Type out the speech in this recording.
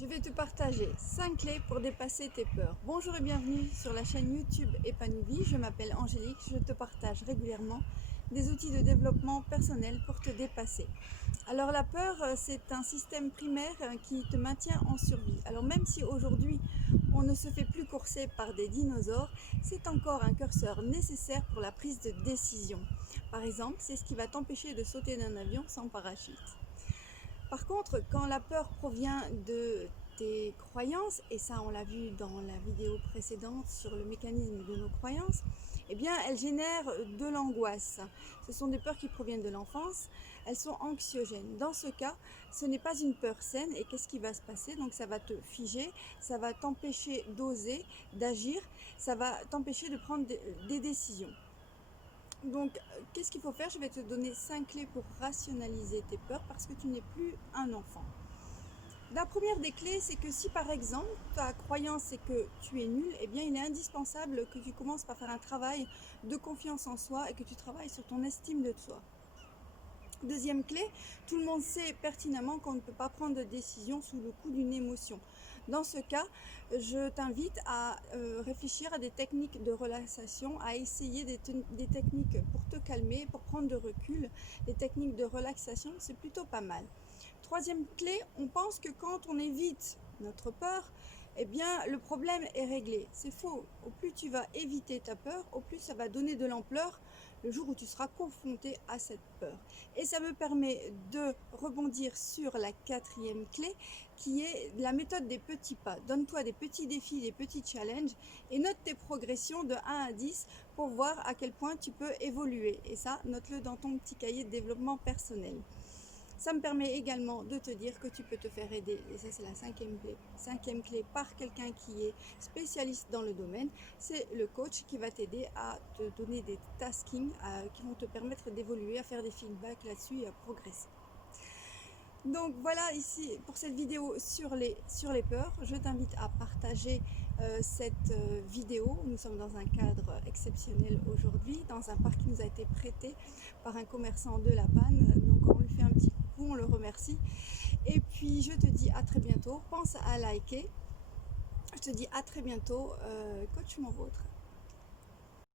Je vais te partager 5 clés pour dépasser tes peurs. Bonjour et bienvenue sur la chaîne YouTube Épanouie. Je m'appelle Angélique, je te partage régulièrement des outils de développement personnel pour te dépasser. Alors la peur, c'est un système primaire qui te maintient en survie. Alors même si aujourd'hui on ne se fait plus courser par des dinosaures, c'est encore un curseur nécessaire pour la prise de décision. Par exemple, c'est ce qui va t'empêcher de sauter d'un avion sans parachute. Par contre, quand la peur provient de tes croyances, et ça on l'a vu dans la vidéo précédente sur le mécanisme de nos croyances, eh bien elles génèrent de l'angoisse. Ce sont des peurs qui proviennent de l'enfance, elles sont anxiogènes. Dans ce cas, ce n'est pas une peur saine et qu'est-ce qui va se passer? Donc ça va te figer, ça va t'empêcher d'oser, d'agir, ça va t'empêcher de prendre des décisions. Donc, qu'est-ce qu'il faut faire? Je vais te donner 5 clés pour rationaliser tes peurs parce que tu n'es plus un enfant. La première des clés, c'est que si par exemple ta croyance est que tu es nul, eh bien il est indispensable que tu commences par faire un travail de confiance en soi et que tu travailles sur ton estime de toi. Deuxième clé, tout le monde sait pertinemment qu'on ne peut pas prendre de décision sous le coup d'une émotion. Dans ce cas, je t'invite à réfléchir à des techniques de relaxation, à essayer des techniques pour te calmer, pour prendre de recul. Les techniques de relaxation, c'est plutôt pas mal. Troisième clé, on pense que quand on évite notre peur, eh bien le problème est réglé. C'est faux. Au plus tu vas éviter ta peur, au plus ça va donner de l'ampleur le jour où tu seras confronté à cette peur. Et ça me permet de rebondir sur la quatrième clé qui est la méthode des petits pas. Donne-toi des petits défis, des petits challenges et note tes progressions de 1 à 10 pour voir à quel point tu peux évoluer. Et ça, note-le dans ton petit cahier de développement personnel. Ça me permet également de te dire que tu peux te faire aider, et ça c'est la cinquième clé par quelqu'un qui est spécialiste dans le domaine. C'est le coach qui va t'aider à te donner des taskings qui vont te permettre d'évoluer, à faire des feedbacks là-dessus et à progresser. Donc voilà, ici pour cette vidéo sur les peurs, je t'invite à partager cette vidéo. Nous sommes dans un cadre exceptionnel aujourd'hui, dans un parc qui nous a été prêté par un commerçant de La Panne. Donc on lui fait un petit coucou, on le remercie. Et puis je te dis à très bientôt. Pense à liker. Je te dis à très bientôt. Coach mon vôtre.